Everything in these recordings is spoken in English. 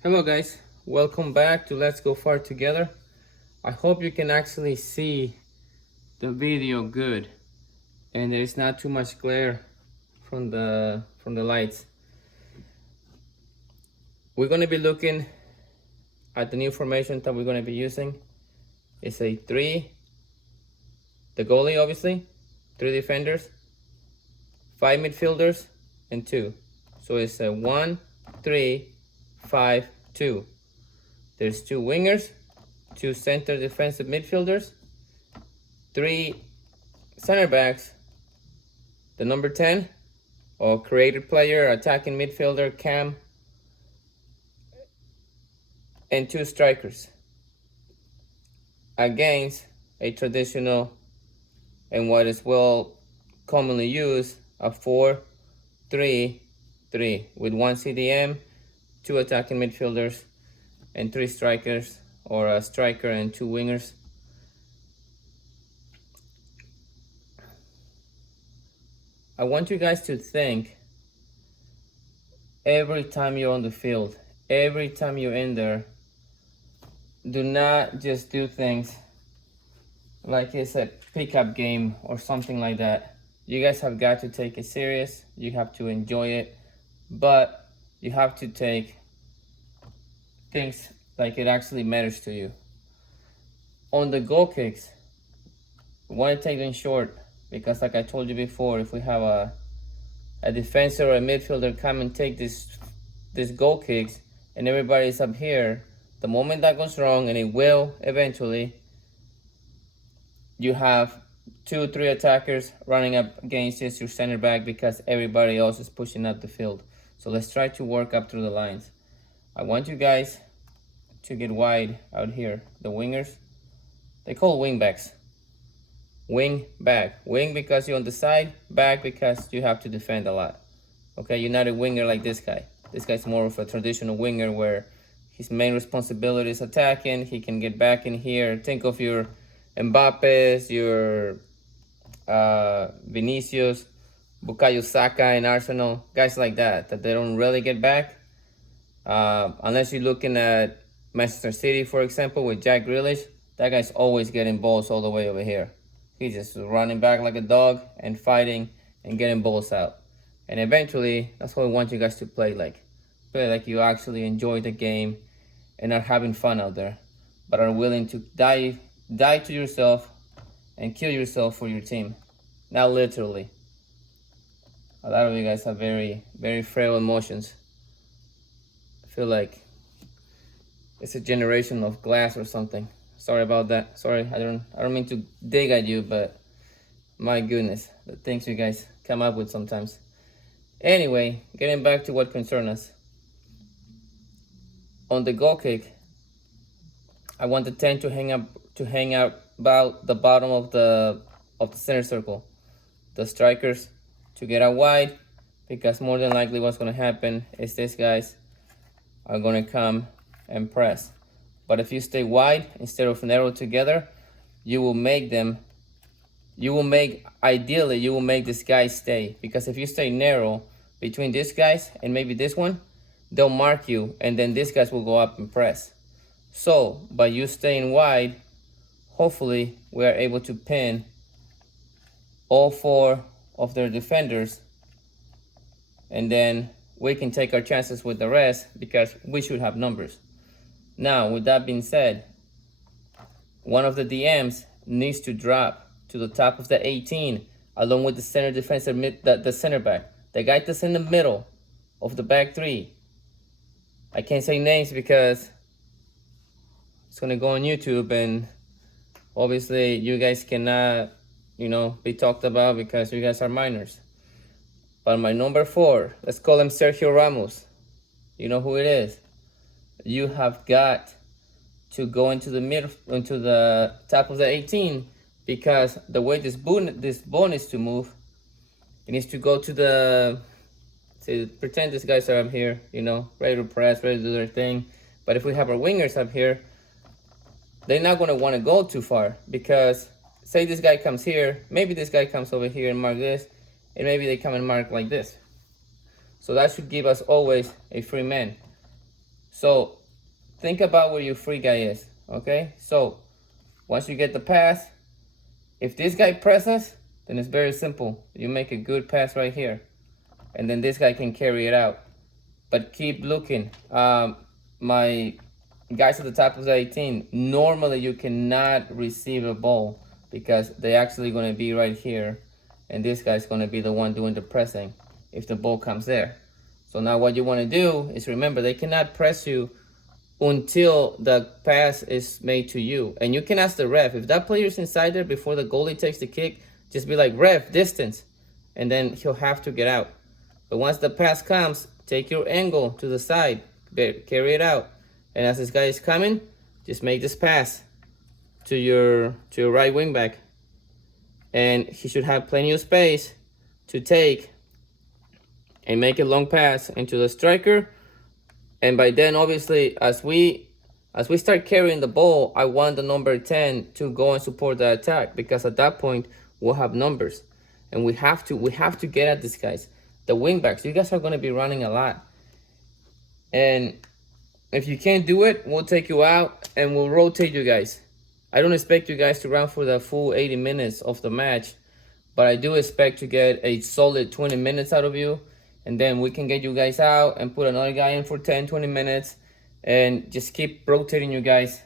Hello guys, welcome back to Let's Go Far Together. I hope you can actually see the video good and there is not too much glare from the lights. We're going to be looking at the new formation that we're going to be using. It's a 3, the goalie obviously, 3 defenders, 5 midfielders, and 2. So it's a 1, 3, 5, 2. There's 2 wingers, 2 center defensive midfielders, 3 center backs, the number 10 or created player, attacking midfielder, cam, and 2 strikers against a traditional and what is well commonly used a 4-3-3 with 1 CDM, 2 attacking midfielders, and 3 strikers, or a striker and 2 wingers. I want you guys to think every time you're on the field, every time you're in there, do not just do things like it's a pickup game or something like that. You guys have got to take it serious. You have to enjoy it, but you have to take things like it actually matters to you. On the goal kicks, we want to take them short because like I told you before, if we have a defenser or a midfielder come and take this goal kicks and everybody's up here, the moment that goes wrong, and it will eventually, you have 2-3 attackers running up against just your center back because everybody else is pushing up the field. So let's try to work up through the lines. I want you guys to get wide out here. The wingers, they call wing backs. Wing back. Wing because you're on the side, back because you have to defend a lot. Okay, you're not a winger like this guy. This guy's more of a traditional winger where his main responsibility is attacking. He can get back in here. Think of your Mbappe's, your Vinicius, Bukayo Saka in Arsenal, guys like that they don't really get back. Unless you're looking at Manchester City, for example, with Jack Grealish, that guy's always getting balls all the way over here. He's just running back like a dog and fighting and getting balls out. And eventually, that's what we want you guys to play like. Play like you actually enjoy the game and are having fun out there, but are willing to die to yourself and kill yourself for your team. Not literally. A lot of you guys have very, very frail emotions. I feel like it's a generation of glass or something. Sorry about that. Sorry, I don't mean to dig at you, but my goodness, the things you guys come up with sometimes. Anyway, getting back to what concerns us. On the goal kick, I want the 10 to hang out about the bottom of the center circle. The strikers to get out wide, because more than likely what's going to happen is these guys are going to come and press. But if you stay wide instead of narrow together, ideally you will make this guy stay. Because if you stay narrow between these guys and maybe this one, they'll mark you and then these guys will go up and press. So by you staying wide, hopefully we are able to pin all 4 of their defenders, and then we can take our chances with the rest because we should have numbers. Now, with that being said, one of the DMs needs to drop to the top of the 18 along with the center defensive the center back, the guy that's in the middle of the back 3. I can't say names because it's gonna go on YouTube, and obviously you guys cannot, be talked about because you guys are minors. But my number 4, let's call him Sergio Ramos. You know who it is. You have got to go into the top of the 18, because the way this ball needs to move, it needs to go to pretend these guys are up here, ready to press, ready to do their thing. But if we have our wingers up here, they're not going to want to go too far, because say this guy comes here, maybe this guy comes over here and mark this, and maybe they come and mark like this. So that should give us always a free man. So think about where your free guy is, okay? So once you get the pass, if this guy presses, then it's very simple. You make a good pass right here, and then this guy can carry it out. But keep looking. My guys at the top of the 18, normally you cannot receive a ball because they're actually going to be right here, and this guy's going to be the one doing the pressing if the ball comes there. So now what you want to do is remember they cannot press you until the pass is made to you. And you can ask the ref, if that player's inside there before the goalie takes the kick, just be like, ref, distance, and then he'll have to get out. But once the pass comes, take your angle to the side, carry it out, and as this guy is coming, just make this pass to your right wing back, and he should have plenty of space to take and make a long pass into the striker. And by then, obviously, as we start carrying the ball, I want the number 10 to go and support the attack, because at that point we'll have numbers, and we have to get at these guys, the wing backs. You guys are going to be running a lot, and if you can't do it, we'll take you out and we'll rotate you guys. I don't expect you guys to run for the full 80 minutes of the match, but I do expect to get a solid 20 minutes out of you. And then we can get you guys out and put another guy in for 10, 20 minutes and just keep rotating you guys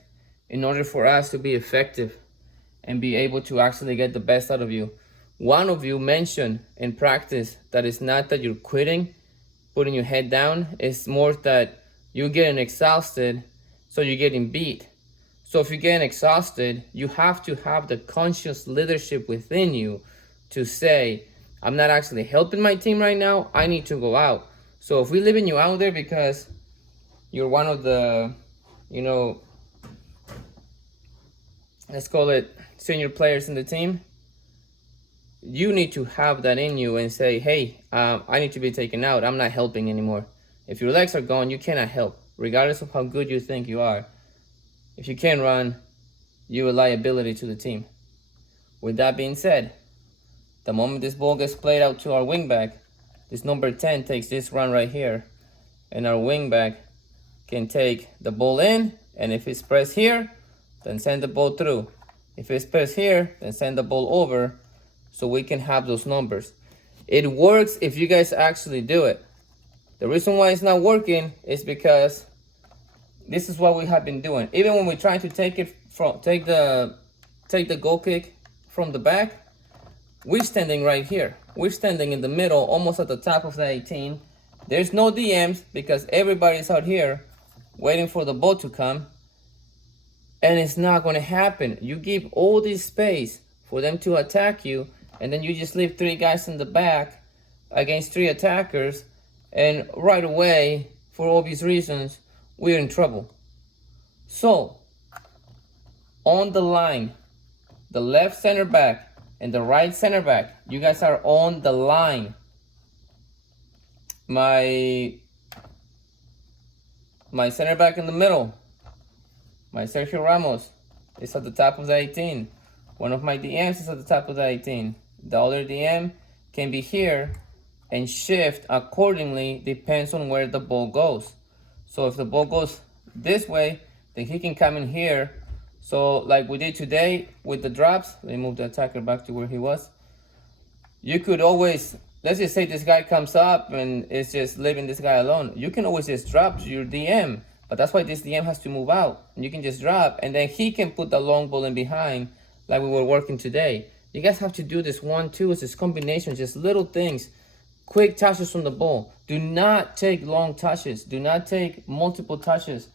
in order for us to be effective and be able to actually get the best out of you. One of you mentioned in practice that it's not that you're quitting, putting your head down. It's more that you're getting exhausted, so you're getting beat. So if you're getting exhausted, you have to have the conscious leadership within you to say, I'm not actually helping my team right now, I need to go out. So if we're leaving you out there because you're one of the, let's call it senior players in the team, you need to have that in you and say, hey, I need to be taken out. I'm not helping anymore. If your legs are gone, you cannot help, regardless of how good you think you are. If you can't run, you're a liability to the team. With that being said, the moment this ball gets played out to our wingback, this number 10 takes this run right here, and our wingback can take the ball in, and if it's pressed here, then send the ball through. If it's pressed here, then send the ball over, so we can have those numbers. It works if you guys actually do it. The reason why it's not working is because this is what we have been doing. Even when we're trying to take the goal kick from the back, we're standing right here. We're standing in the middle, almost at the top of the 18. There's no DMs because everybody's out here waiting for the ball to come. And it's not going to happen. You give all this space for them to attack you, and then you just leave 3 guys in the back against 3 attackers. And right away, for obvious reasons, we're in trouble. So, on the line, the left center back and the right center back, you guys are on the line. My center back in the middle, my Sergio Ramos, is at the top of the 18. One of my DMs is at the top of the 18. The other DM can be here and shift accordingly, depends on where the ball goes. So if the ball goes this way, then he can come in here. So like we did today with the drops, let me move the attacker back to where he was. You could always, let's just say this guy comes up and it's just leaving this guy alone. You can always just drop your DM, but that's why this DM has to move out. And you can just drop, and then he can put the long ball in behind like we were working today. You guys have to do this 1-2, it's this combination, just little things. Quick touches from the ball. Do not take long touches. Do not take multiple touches.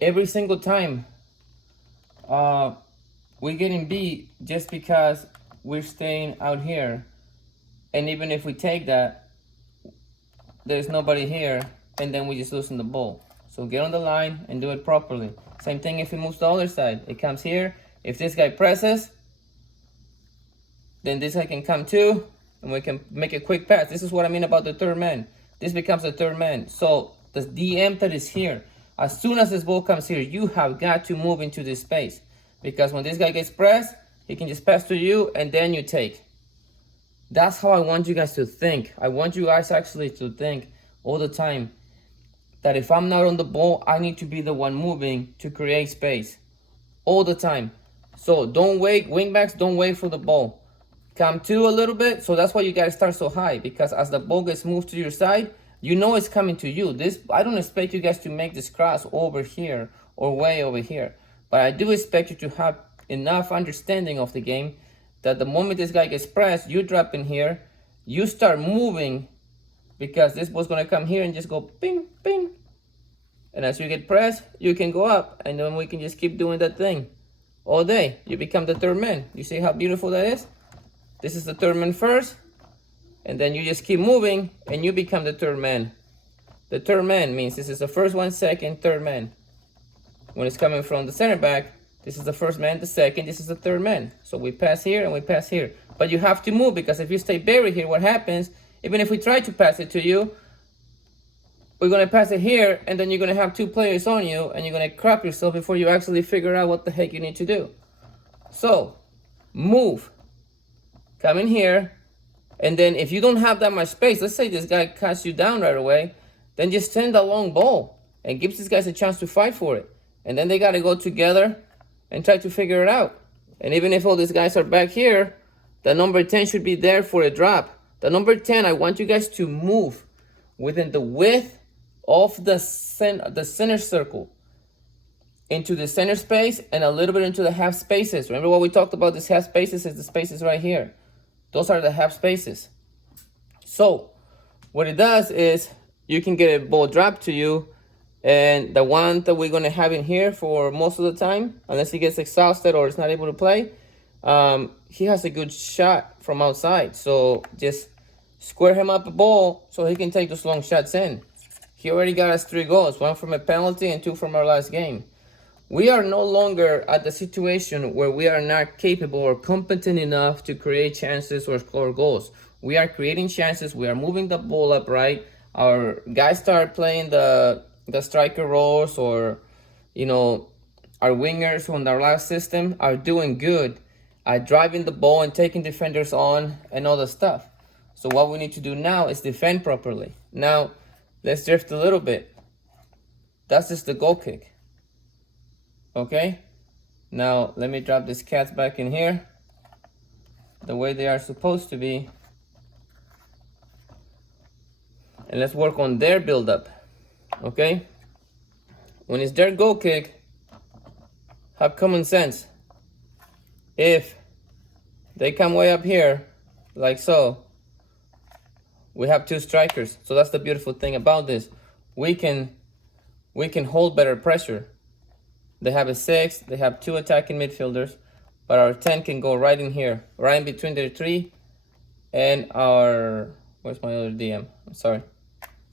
Every single time we're getting beat just because we're staying out here. And even if we take that, there's nobody here, and then we're just losing the ball. So get on the line and do it properly. Same thing if it moves to the other side. It comes here. If this guy presses, then this guy can come too, and we can make a quick pass. This is what I mean about the third man. This becomes the third man. So the DM that is here, as soon as this ball comes here, you have got to move into this space. Because when this guy gets pressed, he can just pass to you, and then you take. That's how I want you guys to think. I want you guys actually to think all the time. that if I'm not on the ball, I need to be the one moving to create space all the time. So don't wait, wingbacks, don't wait for the ball. Come to a little bit, so that's why you gotta start so high, because as the ball gets moved to your side, you know it's coming to you. I don't expect you guys to make this cross over here or way over here, but I do expect you to have enough understanding of the game that the moment this guy gets pressed, you drop in here, you start moving, because this ball's gonna come here and just go ping, ping. And as you get pressed, you can go up, and then we can just keep doing that thing all day. You become the third man. You see how beautiful that is? This is the third man first, and then you just keep moving, and you become the third man. The third man means this is the first one, second, third man. When it's coming from the center back, this is the first man, the second, this is the third man. So we pass here and we pass here. But you have to move, because if you stay buried here, what happens, even if we try to pass it to you, we're going to pass it here, and then you're going to have two players on you, and you're going to crap yourself before you actually figure out what the heck you need to do. So, move. Come in here, and then if you don't have that much space, let's say this guy cuts you down right away, then just send a long ball and gives these guys a chance to fight for it. And then they got to go together and try to figure it out. And even if all these guys are back here, the number 10 should be there for a drop. The number 10, I want you guys to move within the width of the center circle into the center space and a little bit into the half spaces. Remember what we talked about? These half spaces is the spaces right here. Those are the half spaces. So what it does is you can get a ball dropped to you, and the one that we're going to have in here for most of the time, unless he gets exhausted or is not able to play, he has a good shot from outside. So just square him up a ball so he can take those long shots in. He already got us 3 goals, 1 from a penalty and 2 from our last game. We are no longer at the situation where we are not capable or competent enough to create chances or score goals. We are creating chances. We are moving the ball up right. Our guys start playing the striker roles, or, you know, our wingers from our last system are doing good at driving the ball and taking defenders on and all the stuff. So what we need to do now is defend properly. Now, let's drift a little bit. That's just the goal kick. Okay? Now, let me drop these cats back in here the way they are supposed to be. And let's work on their build-up. Okay? When it's their goal kick, have common sense. If they come way up here, like so, we have 2 strikers. So that's the beautiful thing about this. We can hold better pressure. They have a 6, they have 2 attacking midfielders, but our 10 can go right in here, right in between their 3 and our, where's my other DM? I'm sorry.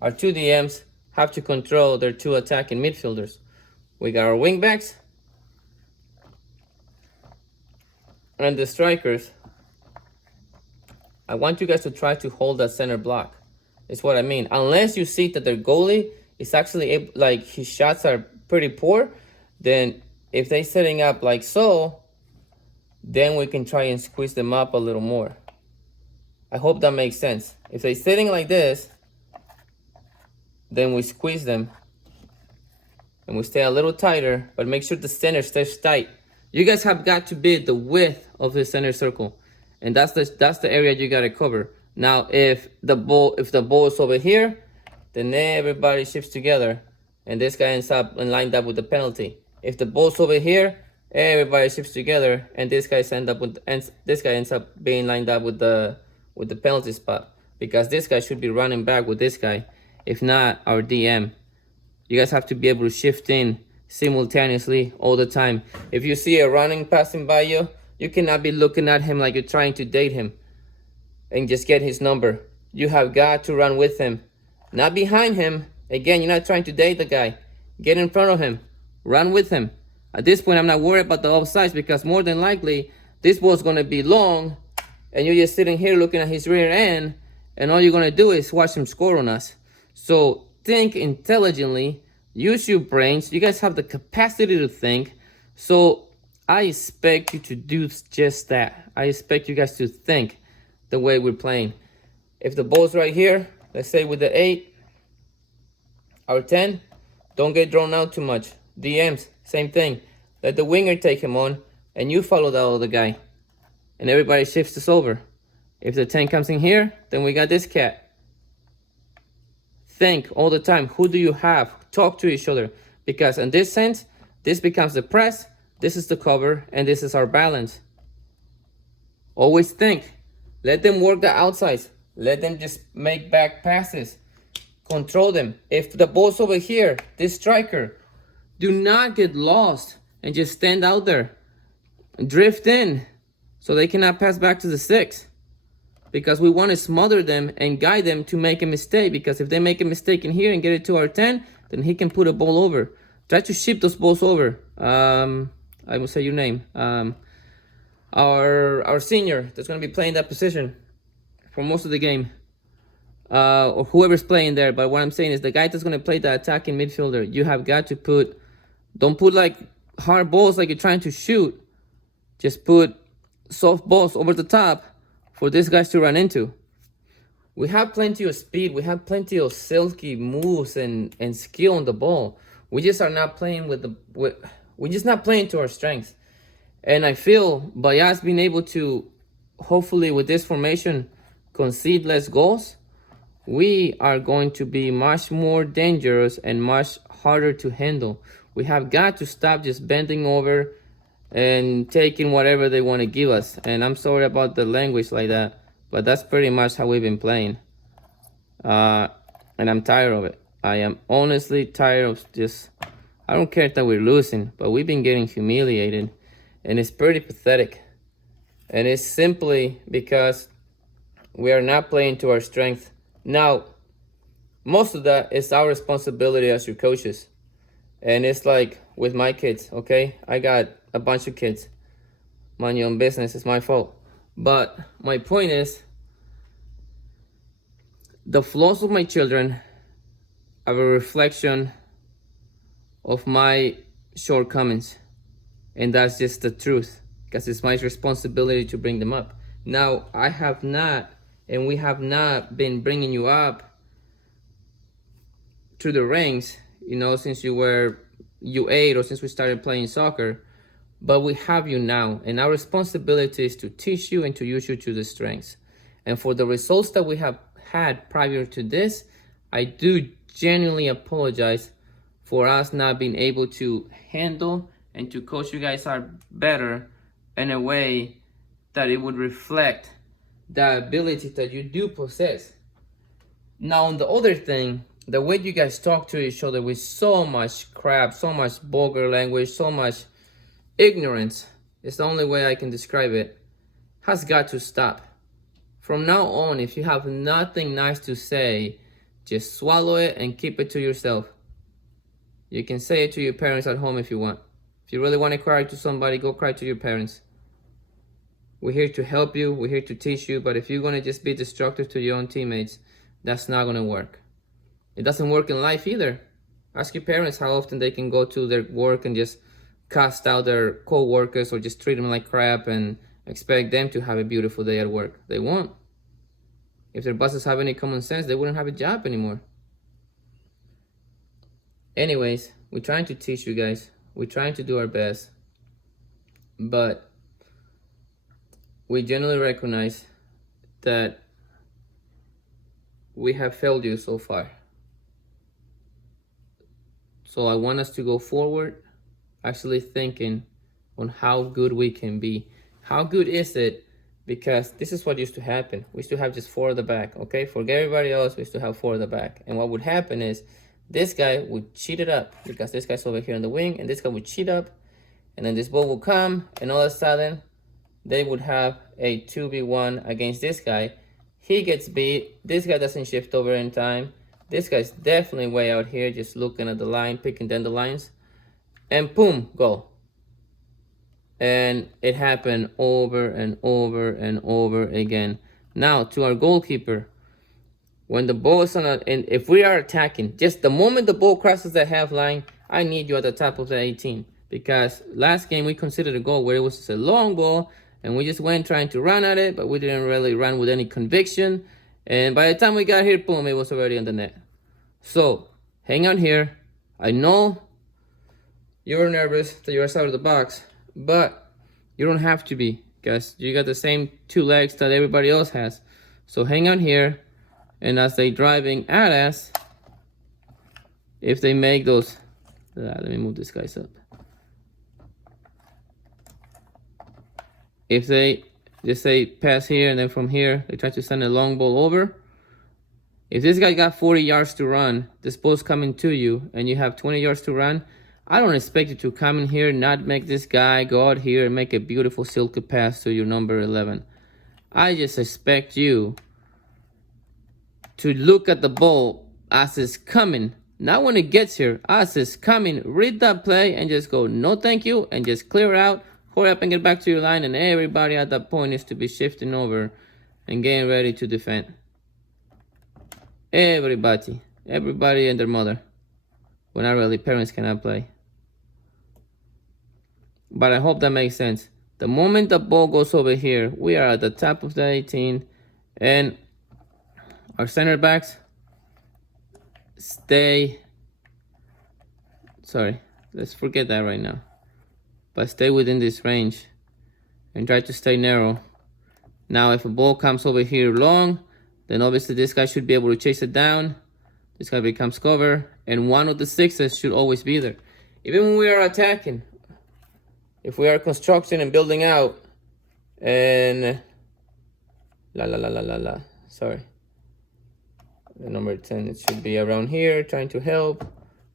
Our 2 DMs have to control their 2 attacking midfielders. We got our wingbacks and the strikers. I want you guys to try to hold that center block. Is what I mean. Unless you see that their goalie is actually able, like his shots are pretty poor, then if they're setting up like so, then we can try and squeeze them up a little more. I hope that makes sense. If they're sitting like this, then we squeeze them and we stay a little tighter, but make sure the center stays tight. You guys have got to be the width of the center circle, and that's the area you got to cover. Now, if the ball is over here, then everybody shifts together, and this guy ends up lined up with the penalty. If the ball's over here, everybody shifts together, and this guy ends up being lined up with the penalty spot, because this guy should be running back with this guy. If not, our DM. You guys have to be able to shift in simultaneously all the time. If you see a running passing by you, you cannot be looking at him like you're trying to date him and just get his number. You have got to run with him, not behind him. Again, you're not trying to date the guy. Get in front of him, run with him. At this point, I'm not worried about the offsides, because more than likely this ball's going to be long and you're just sitting here looking at his rear end, and all you're going to do is watch him score on us. So think intelligently, use your brains. You guys have the capacity to think. So I expect you to do just that. I expect you guys to think the way we're playing. If the ball's right here, let's say with the 8, Our 10, don't get drawn out too much. DMs, same thing. Let the winger take him on, and you follow that other guy. And everybody shifts this over. If the 10 comes in here, then we got this cat. Think all the time, who do you have? Talk to each other. Because in this sense, this becomes the press, this is the cover, and this is our balance. Always think. Let them work the outsides. Let them just make back passes. Control them. If the ball's over here, this striker, do not get lost and just stand out there. Drift in so they cannot pass back to the 6. Because we want to smother them and guide them to make a mistake. Because if they make a mistake in here and get it to our 10, then he can put a ball over. Try to ship those balls over. I will say your name. Our senior that's going to be playing that position for most of the game. Or whoever's playing there. But what I'm saying is the guy that's going to play the attacking midfielder, you have got to put, don't put like hard balls like you're trying to shoot. Just put soft balls over the top for these guys to run into. We have plenty of speed. We have plenty of silky moves and skill on the ball. We just are not playing we're just not playing to our strengths. And I feel by us being able to, hopefully with this formation, concede less goals, we are going to be much more dangerous and much harder to handle. We have got to stop just bending over and taking whatever they want to give us. And I'm sorry about the language like that, but that's pretty much how we've been playing. And I'm tired of it. I am honestly tired of just, I don't care that we're losing, but we've been getting humiliated. And it's pretty pathetic. And it's simply because we are not playing to our strength. Now, most of that is our responsibility as your coaches. And it's like with my kids, okay? I got a bunch of kids. Mind your own business, it's my fault. But my point is, the flaws of my children are a reflection of my shortcomings. And that's just the truth, because it's my responsibility to bring them up. Now, I have not, and we have not been bringing you up through the ranks, since you were U8 or since we started playing soccer. But we have you now, and our responsibility is to teach you and to use you to the strengths. And for the results that we have had prior to this, I do genuinely apologize for us not being able to handle and to coach you guys are better in a way that it would reflect the ability that you do possess. Now, on the other thing, the way you guys talk to each other with so much crap, so much vulgar language, so much ignorance, it's the only way I can describe it, has got to stop. From now on, if you have nothing nice to say, just swallow it and keep it to yourself. You can say it to your parents at home if you want. If you really want to cry to somebody, go cry to your parents. We're here to help you. We're here to teach you. But if you're going to just be destructive to your own teammates, that's not going to work. It doesn't work in life either. Ask your parents how often they can go to their work and just cast out their co-workers or just treat them like crap and expect them to have a beautiful day at work. They won't. If their bosses have any common sense, they wouldn't have a job anymore. Anyways, we're trying to teach you guys. We're trying to do our best, but we generally recognize that we have failed you so far. So I want us to go forward, actually thinking on how good we can be. How good is it? Because this is what used to happen. We used to have just 4 at the back, okay? Forget everybody else, we used to have 4 at the back. And what would happen is, this guy would cheat it up because this guy's over here on the wing, and this guy would cheat up, and then this ball would come, and all of a sudden they would have a 2v1 against this guy. He gets beat. This guy doesn't shift over in time. This guy's definitely way out here just looking at the line, picking dandelions, and boom, goal. And it happened over and over and over again. Now to our goalkeeper. When the ball is and if we are attacking, just the moment the ball crosses the half line, I need you at the top of the 18. Because last game we considered a goal where it was just a long ball and we just went trying to run at it, but we didn't really run with any conviction. And by the time we got here, boom, it was already on the net. So hang on here. I know you're nervous that you're outside of the box, but you don't have to be, because you got the same 2 legs that everybody else has. So hang on here, and as they driving at us, if they make those, let me move these guys up. If they just say pass here, and then from here they try to send a long ball over. If this guy got 40 yards to run, this ball's coming to you, and you have 20 yards to run, I don't expect you to come in here, not make this guy go out here and make a beautiful silky pass to your number 11. I just expect you to look at the ball as it's coming, not when it gets here, as it's coming. Read that play and just go, no thank you, and just clear out, hurry up and get back to your line, and everybody at that point is to be shifting over and getting ready to defend. Everybody and their mother. Well, not really, parents cannot play. But I hope that makes sense. The moment the ball goes over here, we are at the top of the 18, and our center backs stay, sorry, let's forget that right now. But stay within this range and try to stay narrow. Now, if a ball comes over here long, then obviously this guy should be able to chase it down. This guy becomes cover, and one of the 6s should always be there. Even when we are attacking, if we are constructing and building out, and sorry, the number 10, it should be around here trying to help.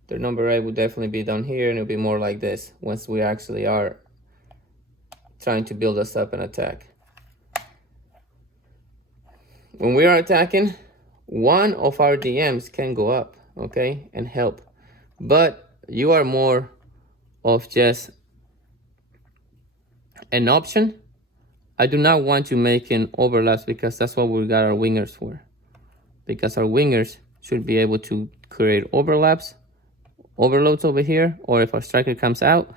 The number 8 would definitely be down here, and it'll be more like this once we actually are trying to build us up and attack. When we are attacking, one of our DMs can go up, okay, and help. But you are more of just an option. I do not want you making overlaps, because that's what we got our wingers for. Because our wingers should be able to create overlaps, overloads over here, or if our striker comes out,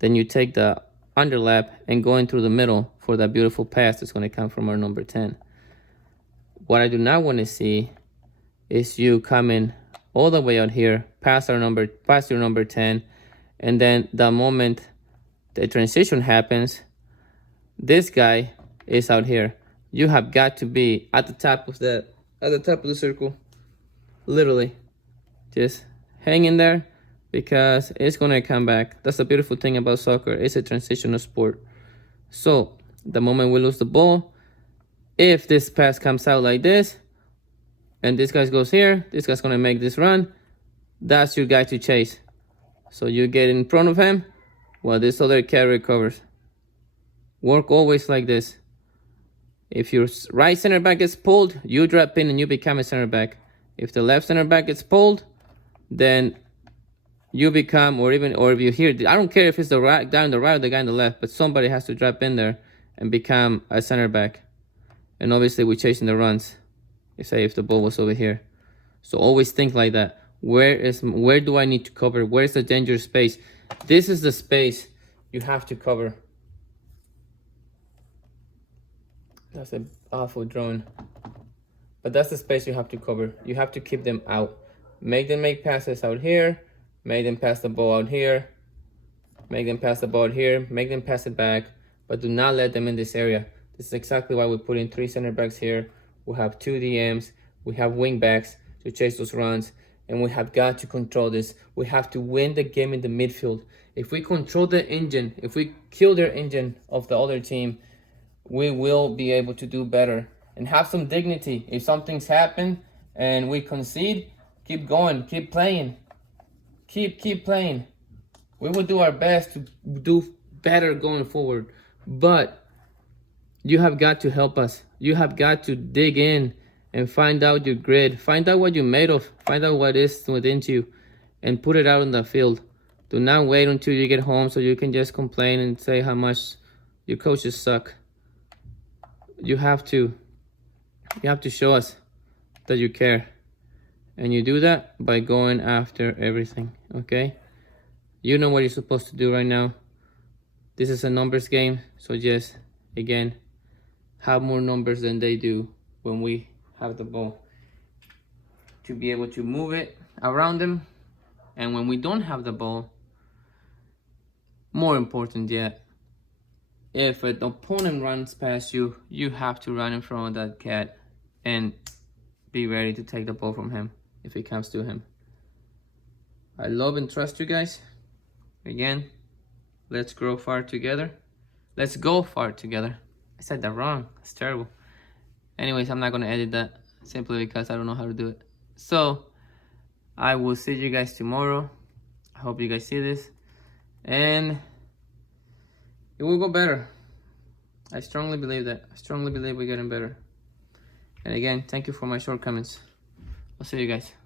then you take the underlap and go in through the middle for that beautiful pass that's going to come from our number 10. What I do not want to see is you coming all the way out here, past your number 10, and then the moment the transition happens, this guy is out here. You have got to be at the top of the circle, literally. Just hang in there, because it's gonna come back. That's the beautiful thing about soccer. It's a transitional sport. So the moment we lose the ball, if this pass comes out like this, and this guy goes here, this guy's gonna make this run, that's your guy to chase. So you get in front of him while this other carry recovers. Work always like this. If your right center back gets pulled, you drop in and you become a center back. If the left center back gets pulled, then you become, or if you hear, I don't care if it's the guy on the right or the guy on the left, but somebody has to drop in there and become a center back. And obviously we're chasing the runs. Say if the ball was over here. So always think like that. Where do I need to cover? Where's the dangerous space? This is the space you have to cover. That's an awful drone. But that's the space you have to cover. You have to keep them out. Make them make passes out here. Make them pass the ball out here. Make them pass the ball out here. Make them pass it back. But do not let them in this area. This is exactly why we put in 3 center backs here. We have 2 DMs. We have wing backs to chase those runs. And we have got to control this. We have to win the game in the midfield. If we control the engine, if we kill their engine of the other team, we will be able to do better and have some dignity. If something's happened and we concede, keep going, keep playing, keep playing. We will do our best to do better going forward, but you have got to help us. You have got to dig in and find out your grid, find out what you're made of, find out what is within you, and put it out in the field. Do not wait until you get home so you can just complain and say how much your coaches suck. You have to show us that you care, and you do that by going after everything. Okay, you know what you're supposed to do right now. This is a numbers game, so just again have more numbers than they do when we have the ball, to be able to move it around them And when we don't have the ball, more important yet, if an opponent runs past you, you have to run in front of that cat and be ready to take the ball from him if it comes to him. I love and trust you guys. Again, let's grow far together. Let's go far together. I said that wrong. It's terrible. Anyways, I'm not going to edit that simply because I don't know how to do it. So, I will see you guys tomorrow. I hope you guys see this. And it will go better. I strongly believe that. I strongly believe we're getting better. And again, thank you for my shortcomings. I'll see you guys.